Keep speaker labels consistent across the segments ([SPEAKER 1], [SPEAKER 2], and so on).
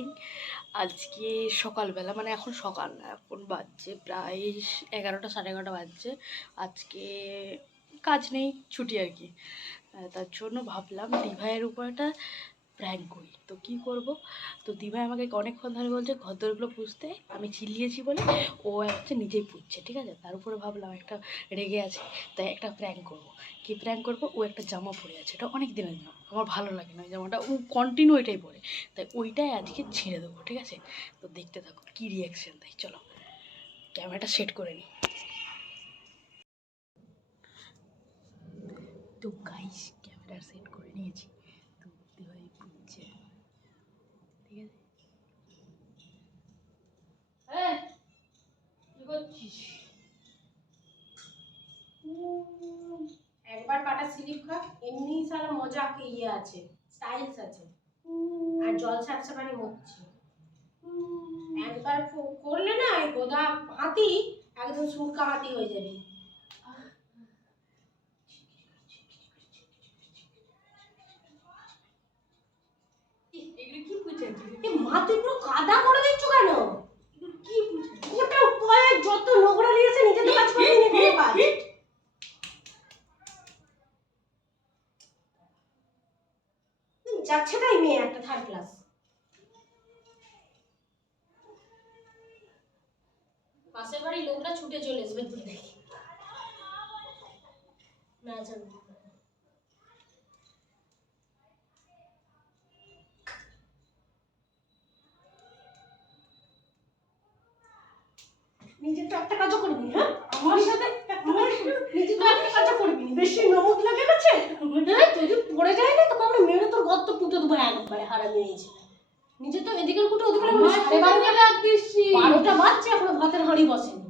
[SPEAKER 1] Morning. আজকে সকালবেলা মানে এখন সকাল এখন বাজছে প্রায় এগারোটা, সাড়ে এগারোটা বাজছে। আজকে কাজ নেই, ছুটি আর কি। তার জন্য ভাবলাম দিভাইয়ের উপর একটা প্র্যাঙ্ক করি। তো কি করব? তো দিভাই আমাকে অনেকক্ষণ ধরে বলছে, ঘরদোরগুলো পুষতে আমি চিল্লিয়েছি বলে ও হচ্ছে নিজেই পুষছে ঠিক আছে? তার উপরে ভাবলাম একটা রেগে আছে, তাই একটা প্র্যাঙ্ক করব। কি প্র্যাঙ্ক করব? ও একটা জামা পরে আছে, এটা অনেক দিনের জন্য আমার ভালো লাগে না জামাটা ও কন্টিনিউ এটাই পরে। তাই ওইটাই আজকে ছেড়ে দেবো, ঠিক আছে? তো দেখতে থাকো, কী রিয়াকশান দেয়, চলো। ক্যামেরাটা সেট করে নিই তো গাইস ক্যামেরা সেট করে নিয়েছি। তো দিভাই ঠিক আছে? করছিস?
[SPEAKER 2] পাটা স্লিপ খা এমনি সারা মজা কে ইয়ে আছে স্টাইলস আছে। আর জল ছাপসা পানি মরছে। একবার করলে না এই গোদা হাতি একদম সুরকা হাতি হয়ে যাবে। মা তুই পুরো কাদা করে দিচ্ছ কেন
[SPEAKER 1] কি বুঝাচ্ছিস
[SPEAKER 2] গোটা পায়ে যত নোংরা নিয়েছে নিজে তো কাজ করবি না কোনো কাজ যাচ্ছে তাই মেয়ে একটা থার্ড ক্লাস পাশের বাড়ির লোকরা ছুটে চলে আসবে তুই দেখি না জানি। নিজে তো একটা কাজও করবি হ্যাঁ? আমার সাথে আমার নিজে তো একটা কাজও করবি। বেশি নমক লাগে গেছে তুই যদি পড়ে যায় না তখন আমরা মেরে তোর গর্ত পুঁতে দেবো একবারে হারা নিয়েছে নিজে তো এদিকের কুটো ওদিকের কুটো সাড়ে বারোটা বারোটা বাজছে এখনও ভাতের হাঁড়ি বসেনি।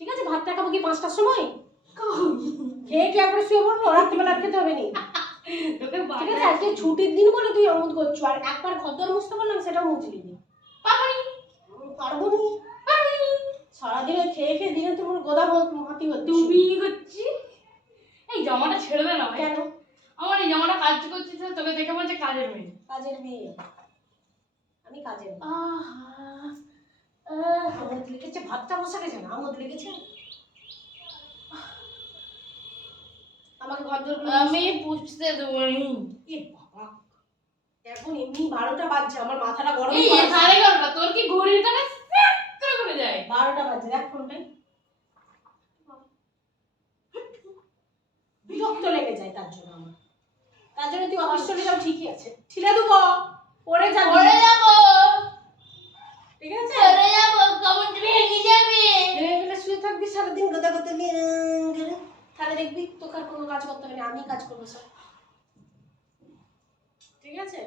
[SPEAKER 2] ঠিক আছে ভাতটা খাব কি পাঁচটার সময়? খেয়ে কি একবারে শুয়ে পড়ব? রাত্রিবেলা খেতে হবে নি। ঠিক আছে আজকে ছুটির দিন বলে তুই আমোদ করছ আর একবার ঘর মুছতে বললাম সেটাও মুছলি নি পারব নি। সারাদিনে খেয়ে খেয়ে দিনে তো পুরো গোদা মাতি হচ্ছে।
[SPEAKER 1] তুমি হচ্ছি এই জামাটা ছেড়ে দে না
[SPEAKER 2] কেন?
[SPEAKER 1] আমার এই জামাটা কাজ করছিস তোকে দেখে মনে হচ্ছে কাজের মেয়ে।
[SPEAKER 2] কাজের মেয়ে। আমি কাজের লেগেছে ভাতটা বসে গেছে না লেগেছে আমাকে ঘর
[SPEAKER 1] আমি পুষতে দেবো।
[SPEAKER 2] এ বাবা। এখন এমনি বারোটা বাজছে আমার মাথাটা গরম
[SPEAKER 1] সাড়ে এগারোটা তোর কি ঘড়ির কাটা করে করে যায়?
[SPEAKER 2] বারোটা বাজছে দেখ ফোনটাই বিরক্ত লেগে যায় তার জন্য আমার। তার জন্য তুই অফিস চলে যাও ঠিকই আছে। ছিলে দেবো। পরে যাবি।
[SPEAKER 1] পড়ে যাব।
[SPEAKER 2] ঠিক আছে?
[SPEAKER 1] পড়ে যাব। কেমন ভেঙে যাবে?
[SPEAKER 2] ভেঙে গেলে শুয়ে থাকবি সারাদিন গোদা গোদা নিয়ে তাহলে দেখবি তোকে আর কোনো কাজ করতে হবে না আমি কাজ করব সব। ঠিক আছে?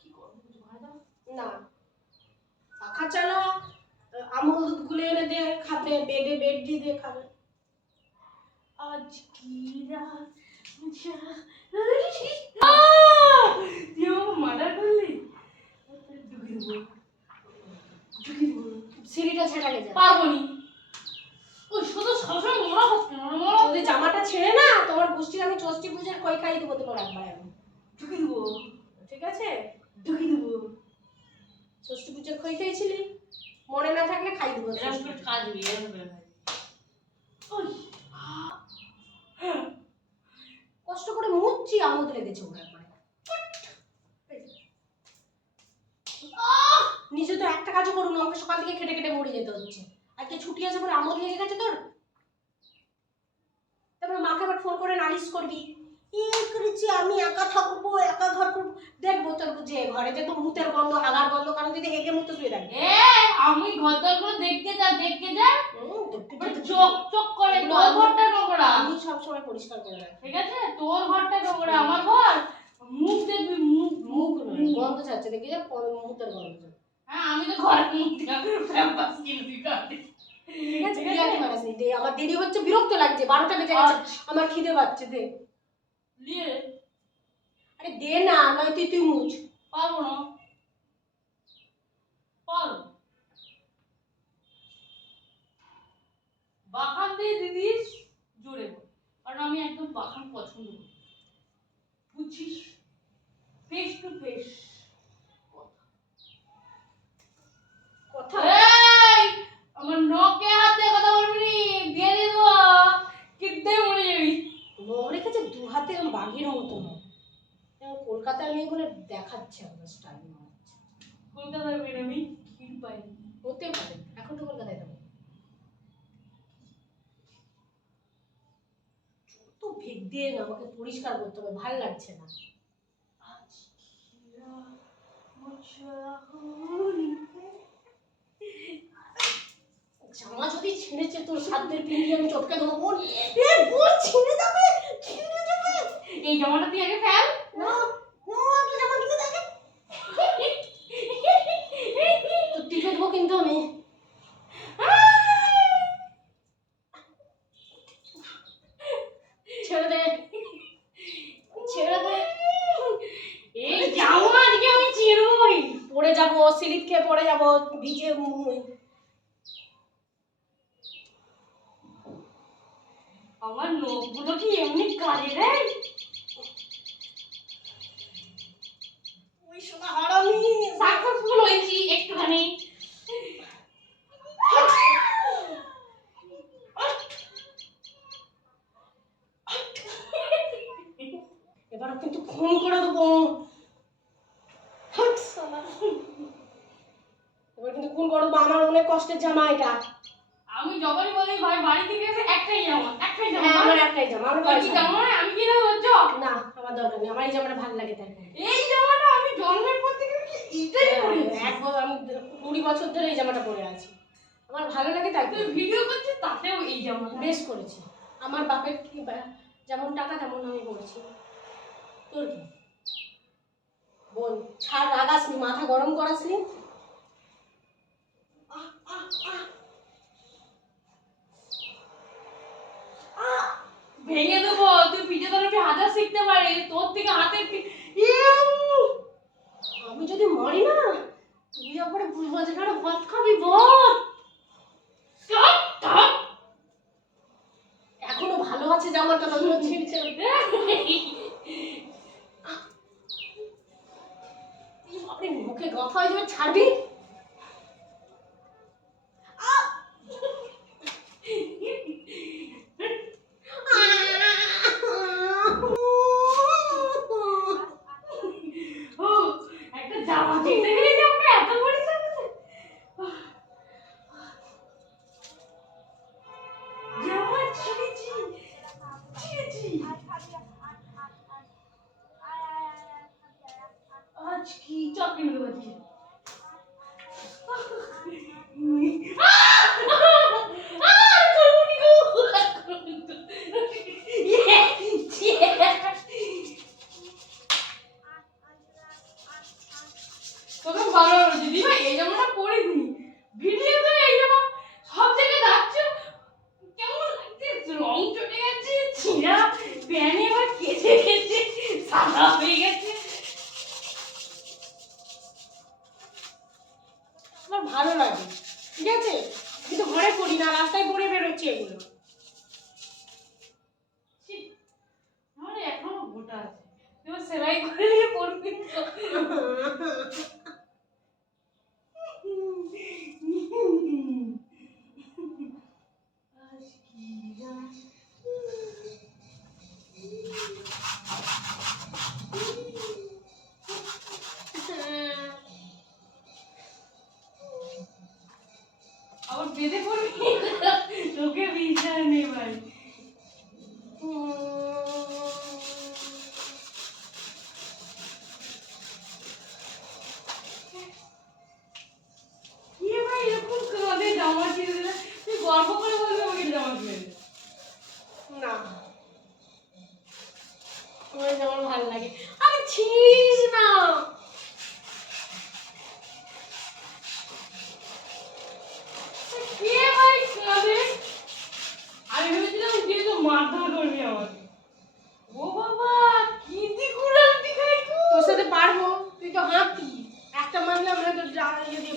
[SPEAKER 1] কি করব
[SPEAKER 2] না। পাখা চালা আমুল দুধ গুলে এনে দে খাবে বেডে বেড দিয়ে দিয়ে খাবে।
[SPEAKER 1] আজ কি রাত আহ! তুই আমাকে মার্ডার করলি ঢুকে দেবো ঢুকে দেবো
[SPEAKER 2] সিঁড়িটা ছেড়া গেছে
[SPEAKER 1] পারব নি ওই শুধু সবসময় মরা হচ্ছে মরা মরা
[SPEAKER 2] যদি জামাটা ছেড়ে না তোমার গোষ্ঠীর আমি ষষ্ঠী পুজোর কই খাইয়ে দেবো তোমার একবার আমি
[SPEAKER 1] ঢুকে দেবো
[SPEAKER 2] ঠিক আছে
[SPEAKER 1] ঢুকে দেবো
[SPEAKER 2] ষষ্ঠী পুজোর খই খেয়েছিলি মনে না থাকলে খাই দেবো
[SPEAKER 1] এরকম কাজ হবে এরকম করে কাজ ওই
[SPEAKER 2] কষ্ট করে মুচ্ছি আমোদ লেগেছে ওর একবারে। নিজে তো একটা কাজও করুন আমাকে সকাল থেকে খেটে খেটে মরে যেতে হচ্ছে। আজকে ছুটি আছে বলে আমোদ লেগে গেছে তোর? তারপর মাকে আবার ফোন করে নালিশ করবি এ করেছি আমি একা থাকব একা ঘর করব দেখব তোর যে ঘরে যে তোর মুতের গন্ধ হাগার গন্ধ কারণ তো হেগে মুতে শুয়ে থাকবি
[SPEAKER 1] এ আমি ঘরদরগুলো দেখতে যা দেখতে যা।
[SPEAKER 2] হুম, দেখতে
[SPEAKER 1] মানে চোখ চোখ করে তোর ঘরটা নোংরা।
[SPEAKER 2] আমি সবসময় পরিষ্কার করে রাখি।
[SPEAKER 1] ঠিক আছে? তোর ঘরটা নোংরা আমার ঘর। মুখ দেখবি মুখ
[SPEAKER 2] মুখ গন্ধ ছাড়ছে দেখি যে কোন- মুতের গন্ধ।
[SPEAKER 1] হ্যাঁ আমি তো ঘরে মুখ ফ্যাম্পাস কিনে দিই
[SPEAKER 2] ঠিক আছে? বিরিয়ানি বানাস নি। দে, আমার দেরি হচ্ছে বিরক্ত লাগছে বারোটা বেজে গেছে আমার খিদে পাচ্ছে দে। আরে দে না নয় তুই তুই মুছ।
[SPEAKER 1] পারব না। বাখান দিয়ে দিদিস জোরে বল। কারণ আমি একদম বাখান পছন্দ করি। বুঝছিস? টু ফেস
[SPEAKER 2] কথা।
[SPEAKER 1] এই আমার হাত কথা বলবি দিয়ে দিয়ে। দেবো কিদ্দে মরে যাবি
[SPEAKER 2] নখ রেখেছে দু হাতে বাঘের মতো। কলকাতার মেয়েগুলো দেখাচ্ছে আমরা স্টাইল মারছে
[SPEAKER 1] কলকাতার মেয়ে আমি ক্ষীর পাই?
[SPEAKER 2] হতে পারে এখন তো কলকাতায় যাব। তো ভেগ দিয়ে না আমাকে পরিষ্কার করতে হবে ভালো লাগছে না। জামা যদি ছিঁড়েছে তোর সাধ্যের পিন্ডি আমি চটকে দেবো। বোন এ বোন ছিঁড়ে যাবে ছিঁড়ে যাবে।
[SPEAKER 1] এই জামাটা তুই আগে ফেল
[SPEAKER 2] না না একটা জামা কিনে দেখে তো টিপে দেবো কিন্তু আমি ছেড়ে দে ছেড়ে দে
[SPEAKER 1] এই জামা আজকে আমি চিরবই
[SPEAKER 2] পড়ে যাব সিলিপ খেয়ে পড়ে যাব ভিজে
[SPEAKER 1] আমার নখগুলো কি এমনি কাজে দেয়?
[SPEAKER 2] ওই সোনা হারামি।
[SPEAKER 1] সাকসেসফুল হয়েছি একটুখানি।
[SPEAKER 2] এবার কিন্তু খুন করে দেবো। আমার অনেক কষ্টের জামা এটা।
[SPEAKER 1] আমি যখনই বলি ভাই বাড়ি থেকে এসে একটাই জামা একটাই জামা।
[SPEAKER 2] হ্যাঁ আমার একটাই জামা আমার
[SPEAKER 1] কি জামা? আমি কিনে চ।
[SPEAKER 2] না আমার দরকার নেই আমার এই জামাটা ভালো লাগে তাই
[SPEAKER 1] এই জামাটা আমি জন্মের পর থেকে কি এটাই পরেছি
[SPEAKER 2] এক বছর আমি কুড়ি বছর ধরে এই জামাটা পরে আছি। আমার ভালো লাগে তাই
[SPEAKER 1] তুই ভিডিও করছিস তাতেও এই জামা।
[SPEAKER 2] বেশ করেছি। আমার বাপের কি যেমন টাকা তেমন আমি করেছি তোর কি? বল ছাড় রাগাসনি মাথা গরম করাসনি?
[SPEAKER 1] ভেঙে দেবো, তুই পিঠে তরফে হাজার শিখতে পারিস, তোর থেকে হাতের
[SPEAKER 2] আমি যদি মরি না, তুই খাবি। এখনও ভালো আছে জামাটা তখন ছিঁড়ছে মুখে কথা হয়ে যাবে, ছাড়বি?
[SPEAKER 1] এই জামাটা পরিনি ভিডিও তো এই জামা সব জায়গায় যাচ্ছ কেমন লাগছে? রং চটে গেছে, ছিঁড়া, প্যানে আবার কেচে কেচে সাদা হয়ে গেছে। আমার ভালো লাগে, ঠিক আছে? কিন্তু ঘরে পড়ি না, রাস্তায় পড়ে বেরোচ্ছে এগুলো। আমার এখনও গোটা আছে। এবার সেলাই করে Viene por mí. Lo que animal.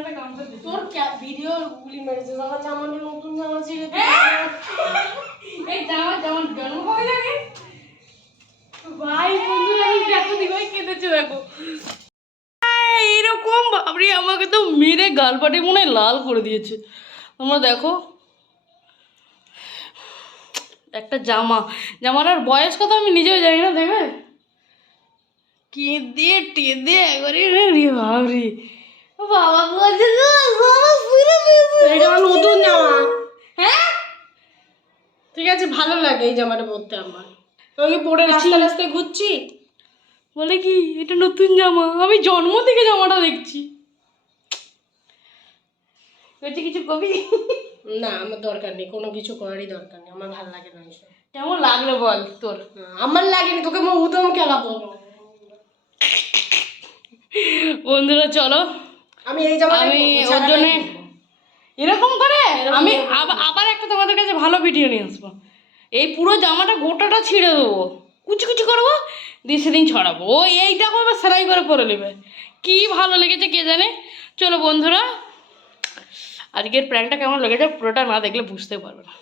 [SPEAKER 1] ক্যামেরাটা কাম করতে
[SPEAKER 2] তোর ভিডিও গুলি মেরেছে আমার জামাটা নতুন জামা ছিঁড়ে
[SPEAKER 1] এই জামা যেমন জন্ম কবে জানি ভাই বন্ধুরা আমি দেখো দি ভাই কেঁদেছে দেখো। এইরকম বাবরি আমাকে তো মেরে গাল পাটে মনে হয় লাল করে দিয়েছে। তোমরা দেখো। একটা জামা। জামাটার বয়স কত আমি নিজেও জানি না দেবে কেঁদে টেঁদে একবারে রে বাবরি ও বাবা বলছে বাবা পুরো
[SPEAKER 2] এটা আমার নতুন জামা।
[SPEAKER 1] হ্যাঁ?
[SPEAKER 2] ঠিক আছে ভালো লাগে এই জামাটা পরতে আমার। আমি পরে রাস্তায় রাস্তায় ঘুরছি?
[SPEAKER 1] বলে কি এটা নতুন জামা। আমি জন্ম থেকে জামাটা দেখছি। বলছে কিছু কবি?
[SPEAKER 2] না আমার দরকার নেই কোনো কিছু করারই দরকার নেই। আমার ভালো লাগে না এসব।
[SPEAKER 1] কেমন লাগল বল তোর?
[SPEAKER 2] আমার লাগেনি তোকে মো উদম খেলাবো।
[SPEAKER 1] বন্ধুরা চলো।
[SPEAKER 2] আমি এই জামাটা
[SPEAKER 1] আমি ওর জন্যে এরকম করে? আমি আবার আবার একটা তোমাদের কাছে ভালো ভিডিও নিয়ে আসব। এই পুরো জামাটা গোটাটা ছিঁড়ে দেবো। কুচি কুচি করব দিয়ে সেদিন ছড়াবো। ও এইটা করবে সেলাই করে পরে নেবে। কি ভালো লেগেছে কে জানে? চলো বন্ধুরা আজকের প্র্যাঙ্কটা কেমন লেগেছে পুরোটা না দেখলে বুঝতে পারবে না।